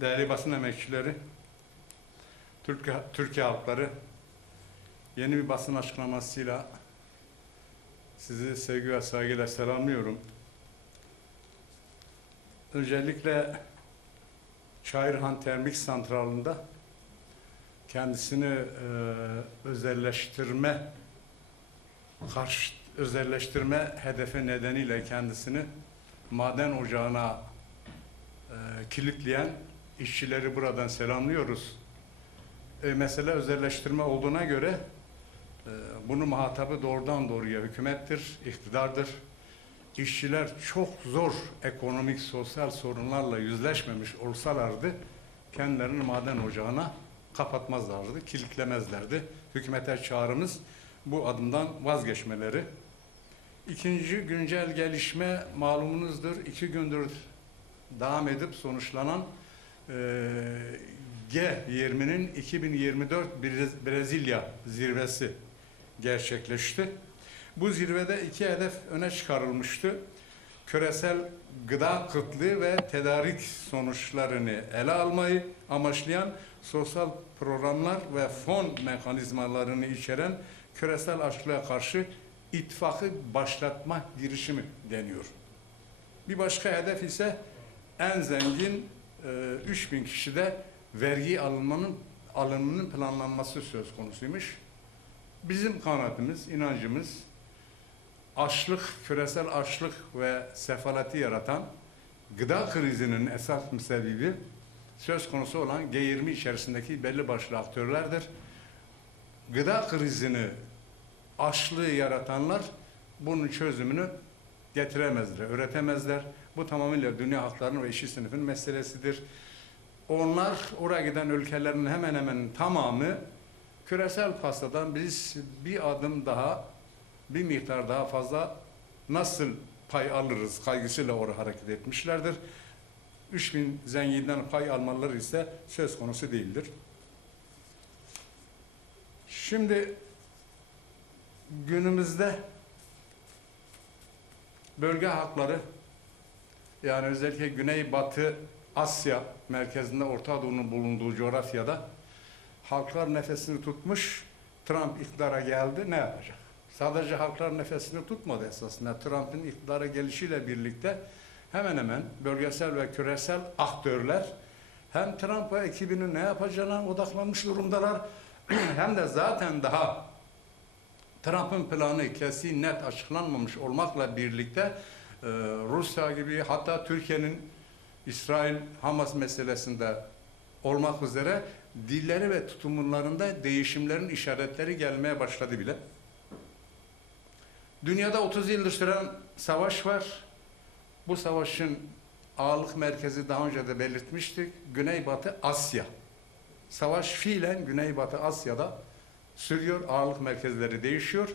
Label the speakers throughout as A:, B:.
A: değerli basın emekçileri, Türkiye, Türkiye halkları yeni bir basın açıklamasıyla sizi sevgi ve saygıyla selamlıyorum. Öncelikle Çayırhan Termik Santralı'nda kendisini e, özelleştirme karşı özelleştirme hedefi nedeniyle kendisini maden ocağına e, kilitleyen işçileri buradan selamlıyoruz. E, mesele özelleştirme olduğuna göre e, bunun muhatabı doğrudan doğruya hükümettir, iktidardır. İşçiler çok zor ekonomik, sosyal sorunlarla yüzleşmemiş olsalardı kendilerini maden ocağına kapatmazlardı, kilitlemezlerdi. Hükümete çağrımız bu adımdan vazgeçmeleri. İkinci güncel gelişme malumunuzdur. İki gündür devam edip sonuçlanan G20'nin 2024 Brez- Brezilya zirvesi gerçekleşti. Bu zirvede iki hedef öne çıkarılmıştı. Küresel gıda kıtlığı ve tedarik sonuçlarını ele almayı amaçlayan sosyal programlar ve fon mekanizmalarını içeren küresel açlığa karşı ittifakı başlatma girişimi deniyor. Bir başka hedef ise en zengin 3000 kişide vergi alınmanın alımının planlanması söz konusuymuş. Bizim kanaatimiz, inancımız açlık, küresel açlık ve sefaleti yaratan gıda krizinin esas müsebbibi söz konusu olan G20 içerisindeki belli başlı aktörlerdir. Gıda krizini açlığı yaratanlar bunun çözümünü getiremezler, üretemezler. Bu tamamıyla dünya halklarının ve işçi sınıfının meselesidir. Onlar oraya giden ülkelerin hemen hemen tamamı küresel pastadan biz bir adım daha, bir miktar daha fazla nasıl pay alırız kaygısıyla oraya hareket etmişlerdir. 3000 zenginden pay almaları ise söz konusu değildir. Şimdi günümüzde bölge halkları yani özellikle Güneybatı Asya merkezinde Orta Doğu'nun bulunduğu coğrafyada halklar nefesini tutmuş. Trump iktidara geldi ne yapacak? Sadece halklar nefesini tutmadı esasında. Trump'ın iktidara gelişiyle birlikte hemen hemen bölgesel ve küresel aktörler hem Trump ve ekibinin ne yapacağına odaklanmış durumdalar hem de zaten daha Trump'ın planı kesin net açıklanmamış olmakla birlikte Rusya gibi hatta Türkiye'nin İsrail Hamas meselesinde olmak üzere dilleri ve tutumlarında değişimlerin işaretleri gelmeye başladı bile. Dünyada 30 yıldır süren savaş var. Bu savaşın ağırlık merkezi daha önce de belirtmiştik. Güneybatı Asya. Savaş fiilen Güneybatı Asya'da sürüyor. Ağırlık merkezleri değişiyor.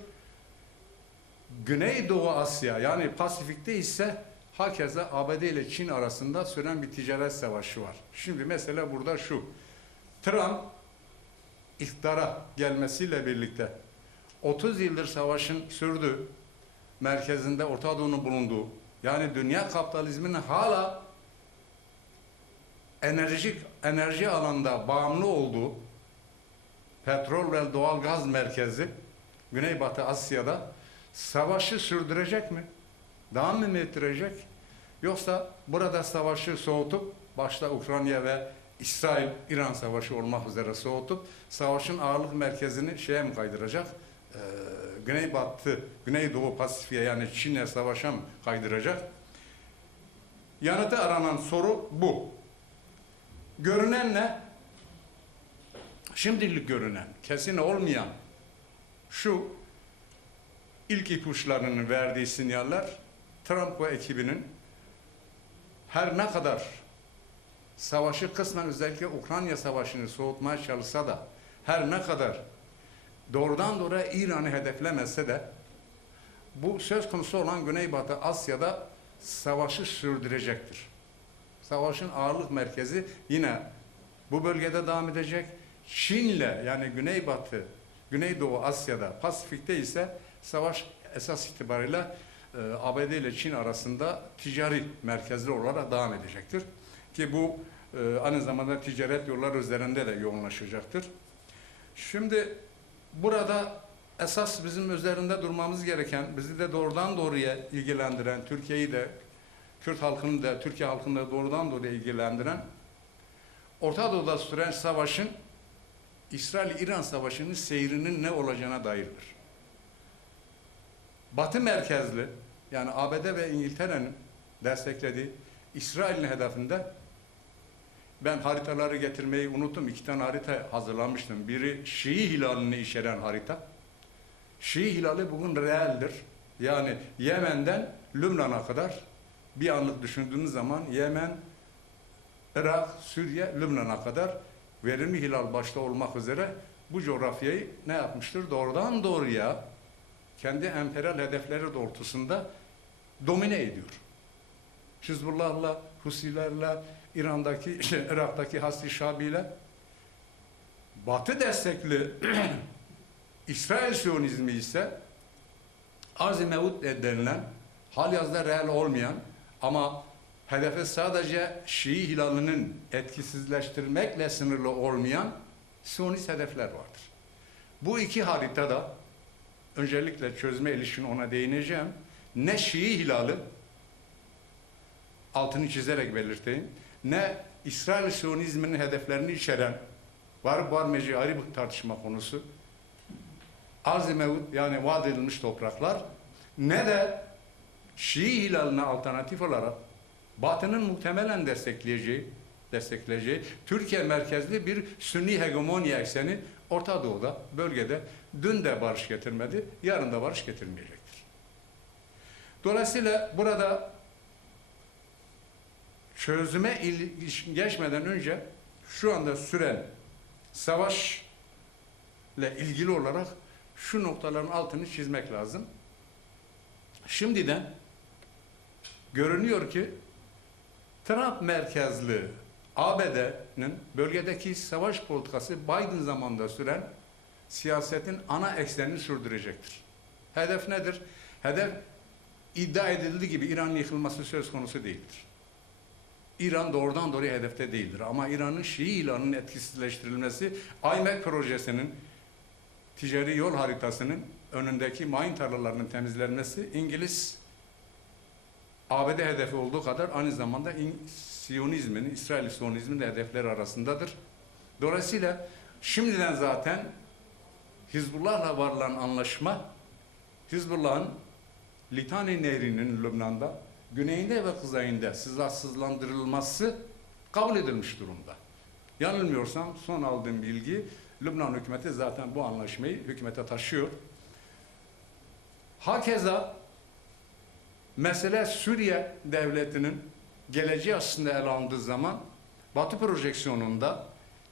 A: Güneydoğu Asya yani Pasifik'te ise hakeza ABD ile Çin arasında süren bir ticaret savaşı var. Şimdi mesele burada şu. Trump iktidara gelmesiyle birlikte 30 yıldır savaşın sürdüğü, merkezinde Orta Doğu'nun bulunduğu, yani dünya kapitalizminin hala enerjik enerji alanında bağımlı olduğu petrol ve doğal gaz merkezi Güneybatı Asya'da savaşı sürdürecek mi? Devam mı ettirecek? Yoksa burada savaşı soğutup başta Ukrayna ve İsrail İran savaşı olmak üzere soğutup savaşın ağırlık merkezini şeye mi kaydıracak? Ee, Güneybatı, Güneydoğu Pasifik'e yani Çin'le savaşa mı kaydıracak? Yanıtı aranan soru bu. Görünen ne? Şimdilik görünen, kesin olmayan şu ilk ipuçlarının verdiği sinyaller Trump ve ekibinin her ne kadar savaşı kısmen özellikle Ukrayna savaşını soğutmaya çalışsa da her ne kadar doğrudan doğruya İran'ı hedeflemese de bu söz konusu olan Güneybatı Asya'da savaşı sürdürecektir. Savaşın ağırlık merkezi yine bu bölgede devam edecek. Çin'le yani Güneybatı, Güneydoğu Asya'da, Pasifik'te ise savaş esas itibariyle e, ABD ile Çin arasında ticari merkezli olarak devam edecektir. Ki bu e, aynı zamanda ticaret yolları üzerinde de yoğunlaşacaktır. Şimdi burada esas bizim üzerinde durmamız gereken, bizi de doğrudan doğruya ilgilendiren, Türkiye'yi de, Kürt halkını da, Türkiye halkını da doğrudan doğruya ilgilendiren Orta Doğu'da süren savaşın İsrail-İran savaşının seyrinin ne olacağına dairdir. Batı merkezli yani ABD ve İngiltere'nin desteklediği İsrail'in hedefinde ben haritaları getirmeyi unuttum. İki tane harita hazırlamıştım. Biri Şii hilalini içeren harita. Şii hilali bugün realdir. Yani Yemen'den Lübnan'a kadar bir anlık düşündüğünüz zaman Yemen, Irak, Suriye, Lübnan'a kadar verimli hilal başta olmak üzere bu coğrafyayı ne yapmıştır? Doğrudan doğruya kendi emperyal hedefleri doğrultusunda domine ediyor. Hizbullah'la, Husilerle, İran'daki, Irak'taki Hasri Şabi'yle Batı destekli İsrail Siyonizmi ise Arz-ı Mevud denilen halyazda reel olmayan ama hedefi sadece Şii hilalinin etkisizleştirmekle sınırlı olmayan Siyonist hedefler vardır. Bu iki haritada öncelikle çözme ilişkin ona değineceğim. Ne Şii hilali altını çizerek belirteyim. Ne İsrail Siyonizminin hedeflerini içeren var var meci ayrı bir tartışma konusu. Arz-ı mevut yani vaat edilmiş topraklar ne de Şii hilaline alternatif olarak Batı'nın muhtemelen destekleyeceği destekleyeceği Türkiye merkezli bir Sünni hegemonya ekseni Orta Doğu'da, bölgede dün de barış getirmedi, yarın da barış getirmeyecektir. Dolayısıyla burada çözüme geçmeden önce şu anda süren savaş ile ilgili olarak şu noktaların altını çizmek lazım. Şimdiden görünüyor ki Trump merkezli ABD'nin bölgedeki savaş politikası Biden zamanında süren siyasetin ana eksenini sürdürecektir. Hedef nedir? Hedef iddia edildiği gibi İran'ın yıkılması söz konusu değildir. İran doğrudan doğruya hedefte değildir. Ama İran'ın Şii ilanının etkisizleştirilmesi IMEC projesinin ticari yol haritasının önündeki mayın tarlalarının temizlenmesi İngiliz ABD hedefi olduğu kadar aynı zamanda Siyonizmin, İsrail Siyonizmin de hedefleri arasındadır. Dolayısıyla şimdiden zaten Hizbullah'la varılan anlaşma Hizbullah'ın Litani Nehri'nin Lübnan'da güneyinde ve kuzeyinde silahsızlandırılması kabul edilmiş durumda. Yanılmıyorsam son aldığım bilgi Lübnan hükümeti zaten bu anlaşmayı hükümete taşıyor. Hakeza mesele Suriye devletinin geleceği aslında ele alındığı zaman Batı projeksiyonunda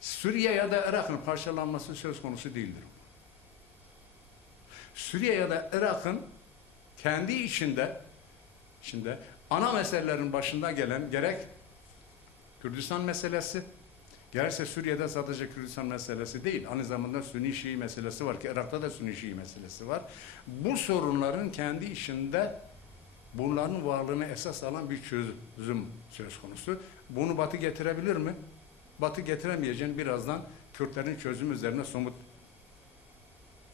A: Suriye ya da Irak'ın parçalanması söz konusu değildir. Suriye ya da Irak'ın kendi içinde içinde ana meselelerin başında gelen gerek Kürdistan meselesi, gerekse Suriye'de sadece Kürdistan meselesi değil, aynı zamanda Sünni Şii meselesi var ki Irak'ta da Sünni Şii meselesi var. Bu sorunların kendi içinde bunların varlığını esas alan bir çözüm söz konusu. Bunu Batı getirebilir mi? Batı getiremeyeceğini birazdan Kürtlerin çözüm üzerine somut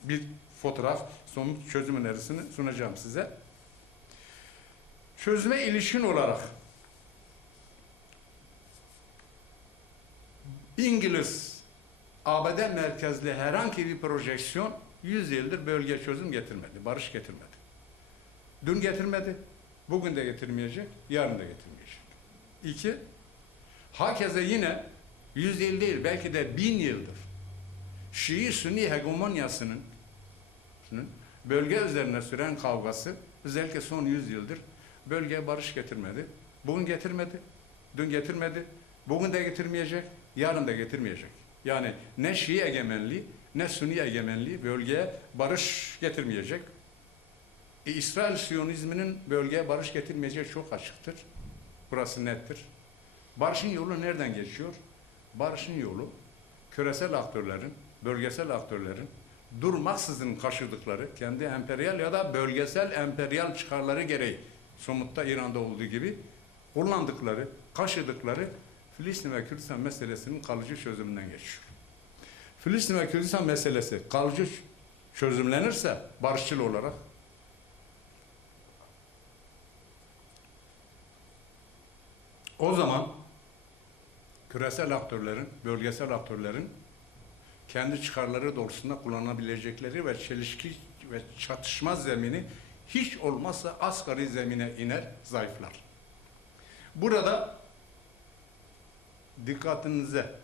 A: bir fotoğraf, somut çözüm önerisini sunacağım size. Çözüme ilişkin olarak İngiliz, ABD merkezli herhangi bir projeksiyon 100 yıldır bölge çözüm getirmedi, barış getirmedi. Dün getirmedi, bugün de getirmeyecek, yarın da getirmeyecek. İki, hakeze yine 100 yıl değil, belki de bin yıldır Şii-Sünni hegemonyasının bölge üzerine süren kavgası özellikle son 100 yıldır bölgeye barış getirmedi. Bugün getirmedi, dün getirmedi, bugün de getirmeyecek, yarın da getirmeyecek. Yani ne Şii egemenliği ne Sünni egemenliği bölgeye barış getirmeyecek. E, İsrail Siyonizminin bölgeye barış getirmeyeceği çok açıktır. Burası nettir. Barışın yolu nereden geçiyor? Barışın yolu küresel aktörlerin, bölgesel aktörlerin durmaksızın kaşıdıkları kendi emperyal ya da bölgesel emperyal çıkarları gereği somutta İran'da olduğu gibi kullandıkları, kaşıdıkları Filistin ve Kürdistan meselesinin kalıcı çözümünden geçiyor. Filistin ve Kürdistan meselesi kalıcı çözümlenirse barışçıl olarak o zaman küresel aktörlerin, bölgesel aktörlerin kendi çıkarları doğrultusunda kullanabilecekleri ve çelişki ve çatışma zemini hiç olmazsa asgari zemine iner, zayıflar. Burada dikkatinize,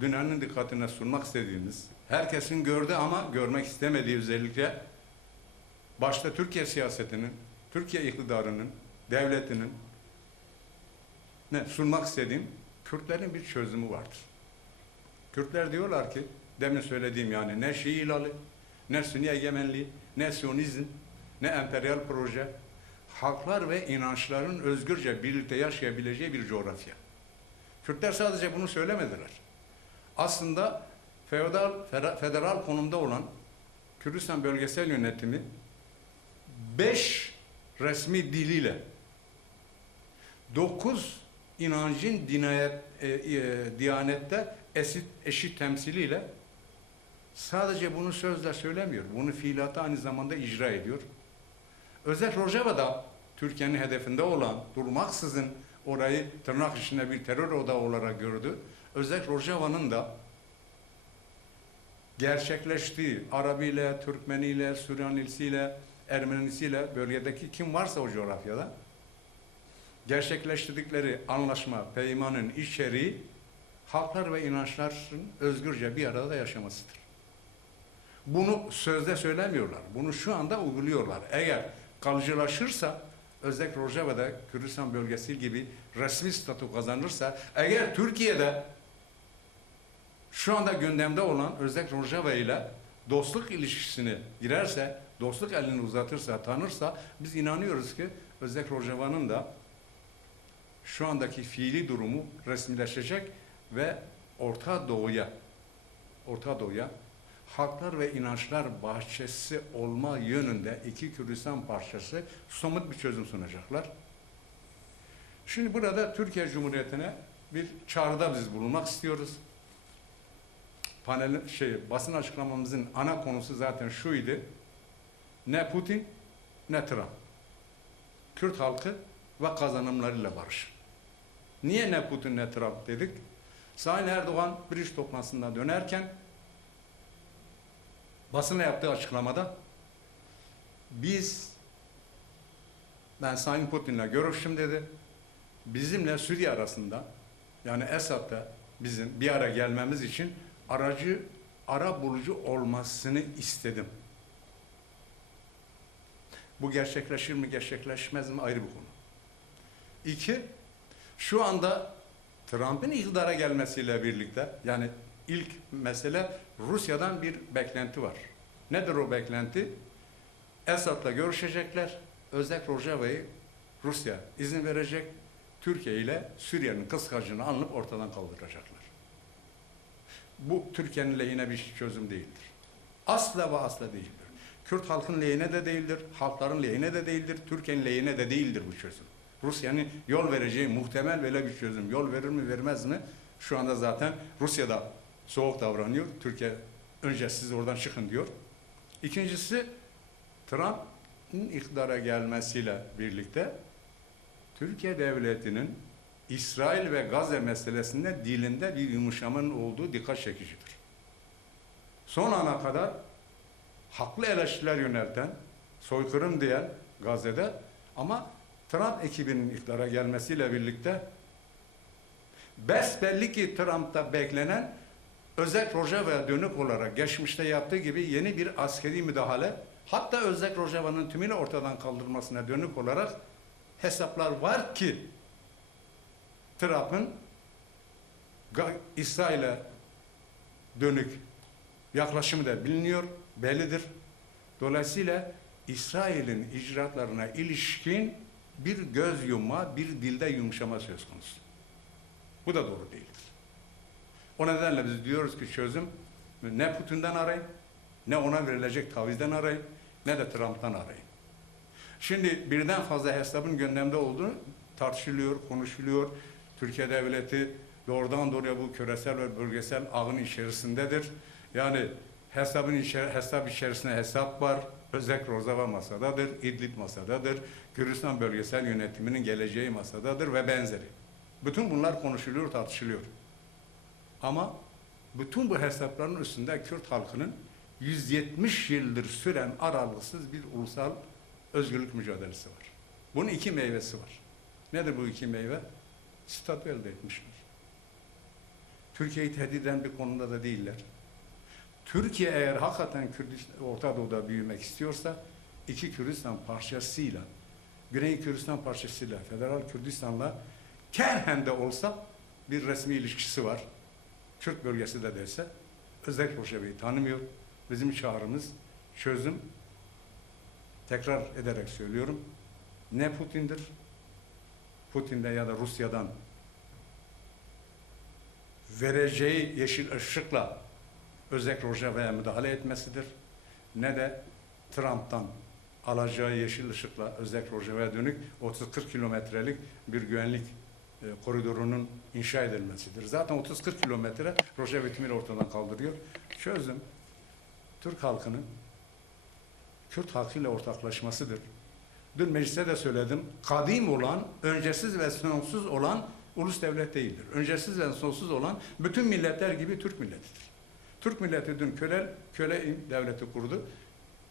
A: dünyanın dikkatine sunmak istediğimiz, herkesin gördü ama görmek istemediği özellikle başta Türkiye siyasetinin, Türkiye iktidarının, devletinin ne sunmak istediğim Kürtlerin bir çözümü vardır. Kürtler diyorlar ki demin söylediğim yani ne Şii ilalı, ne Sünni egemenliği, ne Siyonizm, ne emperyal proje, halklar ve inançların özgürce birlikte yaşayabileceği bir coğrafya. Kürtler sadece bunu söylemediler. Aslında feodal, federal konumda olan Kürdistan bölgesel yönetimi beş resmi diliyle dokuz inancın dinayet, e, e, diyanette eşit, eşit temsiliyle sadece bunu sözle söylemiyor. Bunu fiilata aynı zamanda icra ediyor. Özel Rojava'da Türkiye'nin hedefinde olan, durmaksızın orayı tırnak içinde bir terör odağı olarak gördü. Özel Rojava'nın da gerçekleştiği Arabiyle, Türkmeniyle, Süryanilisiyle, Ermenisiyle bölgedeki kim varsa o coğrafyada gerçekleştirdikleri anlaşma, peymanın içeriği halklar ve inançların özgürce bir arada yaşamasıdır. Bunu sözde söylemiyorlar. Bunu şu anda uyguluyorlar. Eğer kalıcılaşırsa özellikle Rojava'da Kürdistan bölgesi gibi resmi statü kazanırsa eğer Türkiye'de şu anda gündemde olan özellikle Rojava ile dostluk ilişkisini girerse, dostluk elini uzatırsa, tanırsa biz inanıyoruz ki özellikle Rojava'nın da şu andaki fiili durumu resmileşecek ve Orta Doğu'ya Orta Doğu'ya halklar ve inançlar bahçesi olma yönünde iki Kürdistan parçası somut bir çözüm sunacaklar. Şimdi burada Türkiye Cumhuriyeti'ne bir çağrıda biz bulunmak istiyoruz. Panel şey basın açıklamamızın ana konusu zaten şuydu. Ne Putin ne Trump. Kürt halkı ve kazanımlarıyla barış. Niye ne Putin ne Trump dedik? Sayın Erdoğan bir iş toplantısından dönerken basına yaptığı açıklamada biz ben Sayın Putin'le görüştüm dedi. Bizimle Suriye arasında yani Esad'la bizim bir ara gelmemiz için aracı ara bulucu olmasını istedim. Bu gerçekleşir mi gerçekleşmez mi ayrı bir konu. İki, şu anda Trump'ın iktidara gelmesiyle birlikte yani ilk mesele Rusya'dan bir beklenti var. Nedir o beklenti? Esad'la görüşecekler. Özek Rojava'yı Rusya izin verecek. Türkiye ile Suriye'nin kıskacını alınıp ortadan kaldıracaklar. Bu Türkiye'nin lehine bir çözüm değildir. Asla ve asla değildir. Kürt halkın lehine de değildir, halkların lehine de değildir, Türkiye'nin lehine de değildir bu çözüm. Rusya'nın yol vereceği muhtemel böyle bir çözüm. Yol verir mi vermez mi? Şu anda zaten Rusya'da soğuk davranıyor. Türkiye önce siz oradan çıkın diyor. İkincisi Trump'ın iktidara gelmesiyle birlikte Türkiye devletinin İsrail ve Gazze meselesinde dilinde bir yumuşamanın olduğu dikkat çekicidir. Son ana kadar haklı eleştiriler yönelten, soykırım diyen Gazze'de ama Trump ekibinin iktidara gelmesiyle birlikte besbelli ki Trump'ta beklenen özel Rojava'ya dönük olarak geçmişte yaptığı gibi yeni bir askeri müdahale hatta özel Rojava'nın tümüyle ortadan kaldırılmasına dönük olarak hesaplar var ki Trump'ın İsrail'e dönük yaklaşımı da biliniyor, bellidir. Dolayısıyla İsrail'in icraatlarına ilişkin bir göz yumma, bir dilde yumuşama söz konusu. Bu da doğru değildir. O nedenle biz diyoruz ki çözüm ne Putin'den arayın, ne ona verilecek tavizden arayın, ne de Trump'tan arayın. Şimdi birden fazla hesabın gündemde olduğu tartışılıyor, konuşuluyor. Türkiye Devleti doğrudan doğruya bu küresel ve bölgesel ağın içerisindedir. Yani hesabın içer, hesap içerisinde hesap var. Özek Rozava masadadır, İdlib masadadır, Kürdistan bölgesel yönetiminin geleceği masadadır ve benzeri. Bütün bunlar konuşuluyor, tartışılıyor. Ama bütün bu hesapların üstünde Kürt halkının 170 yıldır süren aralıksız bir ulusal özgürlük mücadelesi var. Bunun iki meyvesi var. Nedir bu iki meyve? Statü elde etmişler. Türkiye'yi tehdit eden bir konuda da değiller. Türkiye eğer hakikaten Kürdistan, Orta Doğu'da büyümek istiyorsa iki Kürdistan parçasıyla, Güney Kürdistan parçasıyla, Federal Kürdistan'la kerhen de olsa bir resmi ilişkisi var. Kürt bölgesi de derse Özek Roşevi'yi tanımıyor. Bizim çağrımız çözüm tekrar ederek söylüyorum. Ne Putin'dir? Putin'den ya da Rusya'dan vereceği yeşil ışıkla Özek Rojava'ya müdahale etmesidir. Ne de Trump'tan alacağı yeşil ışıkla Özek Rojava'ya dönük 30-40 kilometrelik bir güvenlik e, koridorunun inşa edilmesidir. Zaten 30-40 kilometre Rojava tümünü ortadan kaldırıyor. Çözüm Türk halkının Kürt halkıyla ortaklaşmasıdır. Dün mecliste de söyledim. Kadim olan, öncesiz ve sonsuz olan ulus devlet değildir. Öncesiz ve sonsuz olan bütün milletler gibi Türk milletidir. Türk milleti dün köle köle devleti kurdu.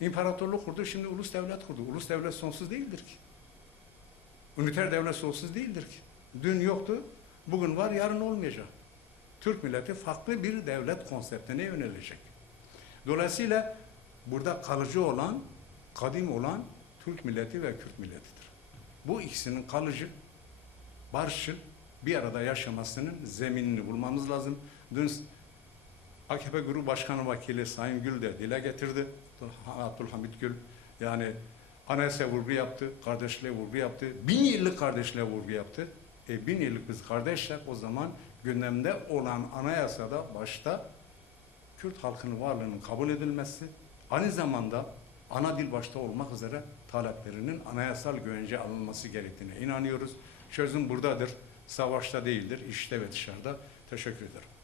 A: İmparatorluk kurdu, şimdi ulus devlet kurdu. Ulus devlet sonsuz değildir ki. Üniter devlet sonsuz değildir ki. Dün yoktu, bugün var, yarın olmayacak. Türk milleti farklı bir devlet konseptine yönelecek. Dolayısıyla burada kalıcı olan, kadim olan Türk milleti ve Kürt milletidir. Bu ikisinin kalıcı, barışçıl bir arada yaşamasının zeminini bulmamız lazım. Dün AKP Grup Başkanı Vekili Sayın Gül de dile getirdi. Abdülhamit Gül yani anayasa vurgu yaptı, kardeşliğe vurgu yaptı, bin yıllık kardeşliğe vurgu yaptı. E, bin yıllık biz kardeşler o zaman gündemde olan anayasada başta Kürt halkının varlığının kabul edilmesi, aynı zamanda ana dil başta olmak üzere taleplerinin anayasal güvence alınması gerektiğine inanıyoruz. Çözüm buradadır, savaşta değildir, işte ve dışarıda. Teşekkür ederim.